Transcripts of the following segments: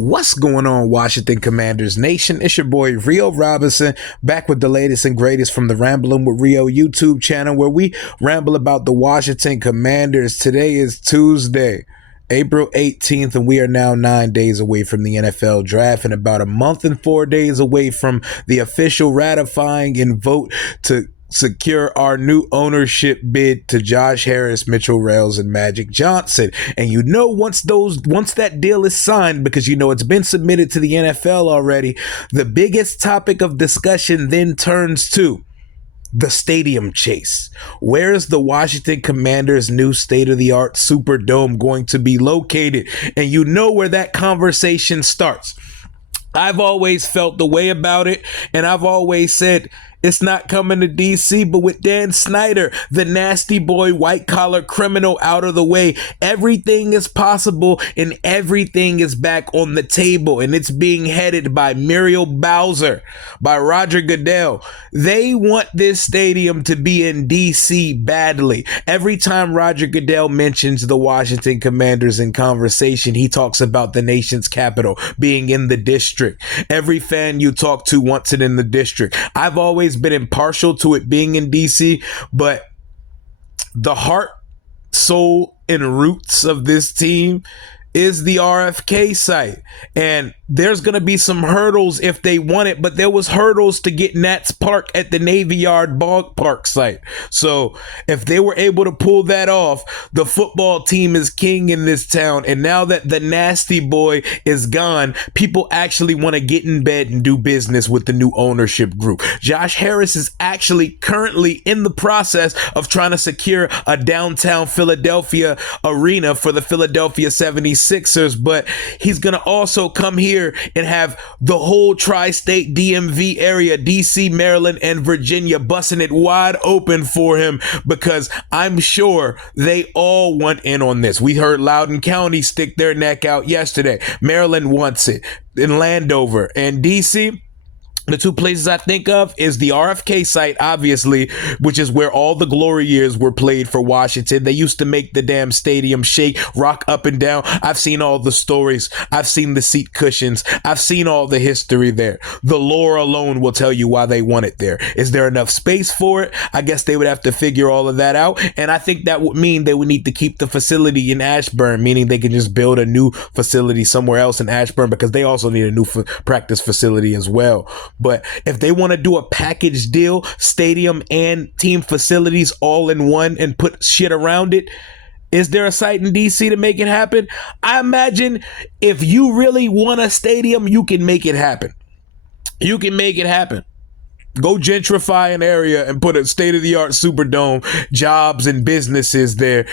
What's going on, Washington Commanders Nation? It's your boy Rio Robinson, back with the latest and greatest from the Ramblin' with Rio YouTube channel, where we ramble about the Washington Commanders. Today is Tuesday, April 18th, and we are now 9 days away from the NFL draft and about a month and 4 days away from the official ratifying and vote to secure our new ownership bid to Josh Harris, Mitchell Rales, and Magic Johnson. And you know, once that deal is signed, because you know it's been submitted to the NFL already, the biggest topic of discussion then turns to the stadium chase. Where is the Washington Commanders' new state-of-the-art Superdome going to be located? And you know where that conversation starts. I've always felt the way about it, and I've always said it's not coming to DC, but with Dan Snyder, the nasty boy, white-collar criminal, out of the way, everything is possible and everything is back on the table, and it's being headed by Muriel Bowser, by Roger Goodell. They want this stadium to be in DC badly. Every time Roger Goodell mentions the Washington Commanders in conversation, he talks about the nation's capital being in the district. Every fan you talk to wants it in the district. I've always been impartial to it being in DC, but the heart, soul, and roots of this team is the RFK site, and there's going to be some hurdles if they want it, but there was hurdles to get Nats Park at the Navy Yard Ballpark site. So if they were able to pull that off, the football team is king in this town. And now that the nasty boy is gone, people actually want to get in bed and do business with the new ownership group. Josh Harris is actually currently in the process of trying to secure a downtown Philadelphia arena for the Philadelphia 76ers, but he's going to also come here and have the whole tri-state DMV area, DC, Maryland, and Virginia, busting it wide open for him, because I'm sure they all want in on this. We heard Loudoun County stick their neck out yesterday. Maryland wants it, in Landover, and DC. The two places I think of is the RFK site, obviously, which is where all the glory years were played for Washington. They used to make the damn stadium shake, rock up and down. I've seen all the stories. I've seen the seat cushions. I've seen all the history there. The lore alone will tell you why they want it there. Is there enough space for it? I guess they would have to figure all of that out. And I think that would mean they would need to keep the facility in Ashburn, meaning they can just build a new facility somewhere else in Ashburn, because they also need a new practice facility as well. But if they want to do a package deal, stadium and team facilities all in one, and put shit around it, is there a site in DC to make it happen? I imagine if you really want a stadium, you can make it happen. You can make it happen. Go gentrify an area and put a state-of-the-art Superdome, jobs and businesses there.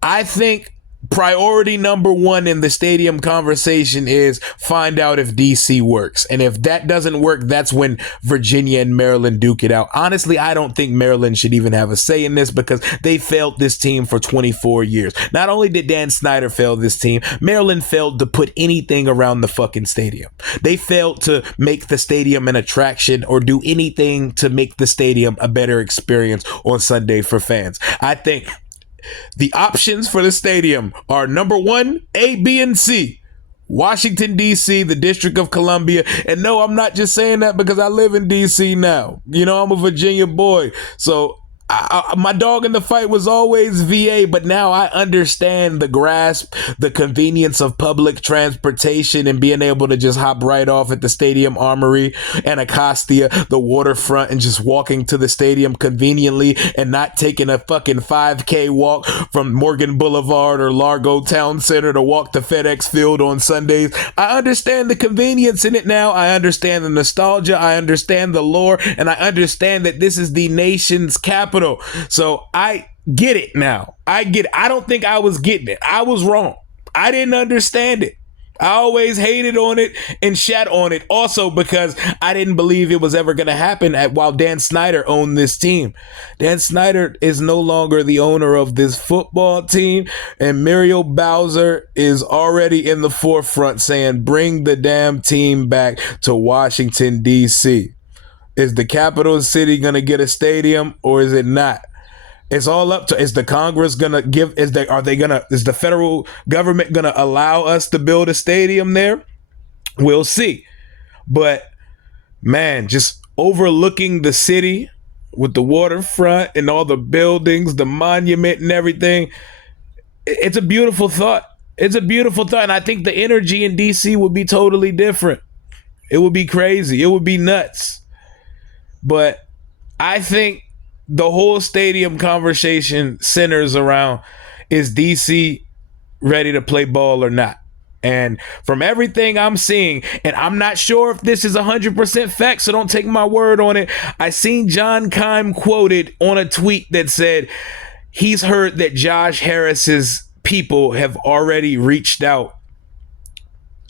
I think priority number one in the stadium conversation is find out if DC works. And if that doesn't work, that's when Virginia and Maryland duke it out. Honestly, I don't think Maryland should even have a say in this, because they failed this team for 24 years. Not only did Dan Snyder fail this team, Maryland failed to put anything around the fucking stadium. They failed to make the stadium an attraction or do anything to make the stadium a better experience on Sunday for fans. I think the options for the stadium are number one, A, B, and C. Washington, D.C., the District of Columbia. And no, I'm not just saying that because I live in D.C. now. You know, I'm a Virginia boy. So my dog in the fight was always VA, but now I understand the grasp, the convenience of public transportation, and being able to just hop right off at the Stadium Armory, Anacostia, the waterfront, and just walking to the stadium conveniently and not taking a fucking 5K walk from Morgan Boulevard or Largo Town Center to walk to FedEx Field on Sundays. I understand the convenience in it now. I understand the nostalgia. I understand the lore, and I understand that this is the nation's capital. So I get it now. I get it. I don't think I was getting it. I was wrong. I didn't understand it. I always hated on it and shat on it, also because I didn't believe it was ever going to happen while Dan Snyder owned this team. Dan Snyder is no longer the owner of this football team, and Muriel Bowser is already in the forefront saying, bring the damn team back to Washington, D.C. Is the capital city going to get a stadium, or is it not? It's all up to, is the Congress going to give, is the federal government going to allow us to build a stadium there? We'll see. But man, just overlooking the city with the waterfront and all the buildings, the monument and everything, it's a beautiful thought. It's a beautiful thought. And I think the energy in DC would be totally different. It would be crazy. It would be nuts. But I think the whole stadium conversation centers around, is DC ready to play ball or not? And from everything I'm seeing, and I'm not sure if this is 100% fact, so don't take my word on it. I seen John Keim quoted on a tweet that said he's heard that Josh Harris's people have already reached out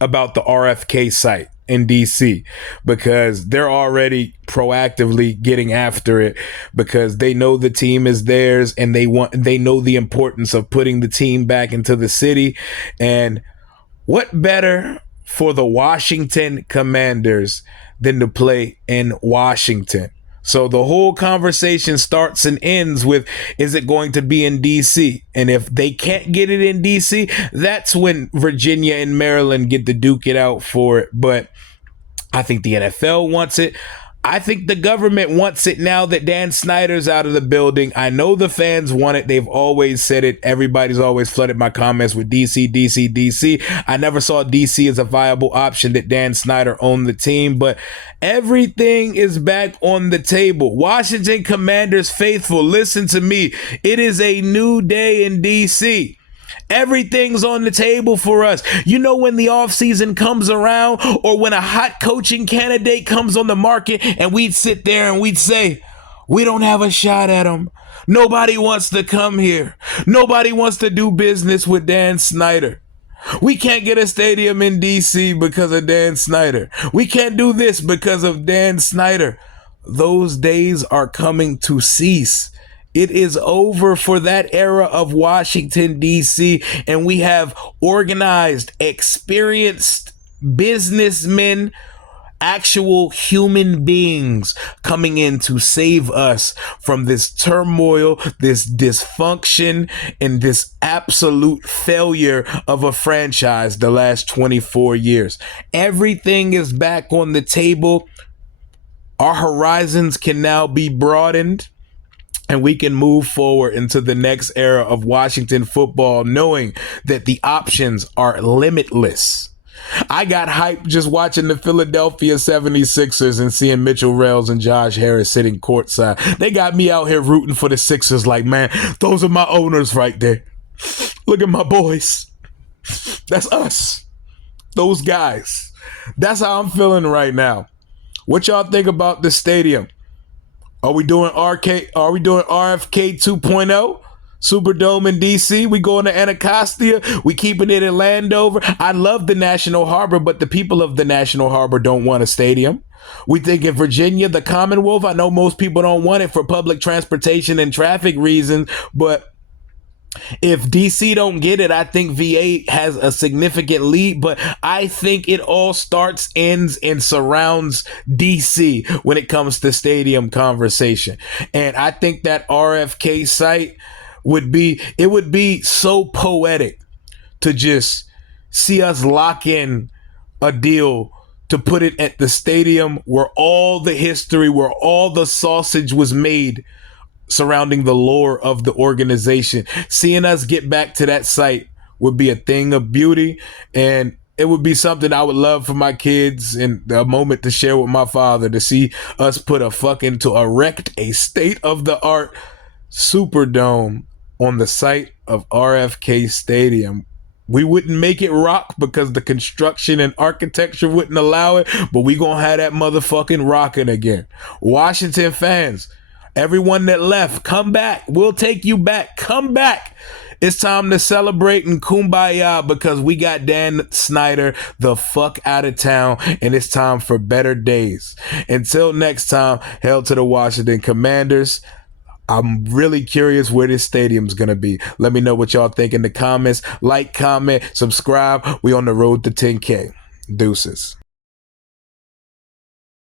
about the RFK site in DC, because they're already proactively getting after it, because they know the team is theirs and they know the importance of putting the team back into the city. And what better for the Washington Commanders than to play in Washington? So the whole conversation starts and ends with, is it going to be in DC? And if they can't get it in DC, that's when Virginia and Maryland get to duke it out for it. But I think the NFL wants it. I think the government wants it now that Dan Snyder's out of the building. I know the fans want it. They've always said it. Everybody's always flooded my comments with DC, DC, DC. I never saw DC as a viable option that Dan Snyder owned the team, but everything is back on the table. Washington Commanders faithful, listen to me. It is a new day in DC. Everything's on the table for us. You know, when the offseason comes around, or when a hot coaching candidate comes on the market, and we'd sit there and we'd say, we don't have a shot at him. Nobody wants to come here. Nobody wants to do business with Dan Snyder. We can't get a stadium in DC because of Dan Snyder. We can't do this because of Dan Snyder. Those days are coming to cease. It is over for that era of Washington, D.C., and we have organized, experienced businessmen, actual human beings coming in to save us from this turmoil, this dysfunction, and this absolute failure of a franchise the last 24 years. Everything is back on the table. Our horizons can now be broadened, and we can move forward into the next era of Washington football, knowing that the options are limitless. I got hyped just watching the Philadelphia 76ers and seeing Mitchell Rales and Josh Harris sitting courtside. They got me out here rooting for the Sixers like, man, those are my owners right there. Look at my boys. That's us. Those guys. That's how I'm feeling right now. What y'all think about the stadium? Are we doing RFK 2.0? Superdome in DC? We going to Anacostia? We keeping it in Landover? I love the National Harbor, but the people of the National Harbor don't want a stadium. We think in Virginia, the Commonwealth, I know most people don't want it for public transportation and traffic reasons, but if DC don't get it, I think VA has a significant lead, but I think it all starts, ends, and surrounds DC when it comes to stadium conversation. And I think that RFK site would be so poetic to just see us lock in a deal to put it at the stadium where all the history, where all the sausage was made surrounding the lore of the organization. Seeing us get back to that site would be a thing of beauty, and it would be something I would love for my kids, and a moment to share with my father, to see us to erect a state-of-the-art Superdome on the site of RFK Stadium. We wouldn't make it rock because the construction and architecture wouldn't allow it, but we gonna have that motherfucking rocking again. Washington fans, everyone that left, come back. We'll take you back. Come back. It's time to celebrate and kumbaya, because we got Dan Snyder the fuck out of town, and it's time for better days. Until next time, hail to the Washington Commanders. I'm really curious where this stadium's going to be. Let me know what y'all think in the comments. Like, comment, subscribe. We on the road to 10K. Deuces.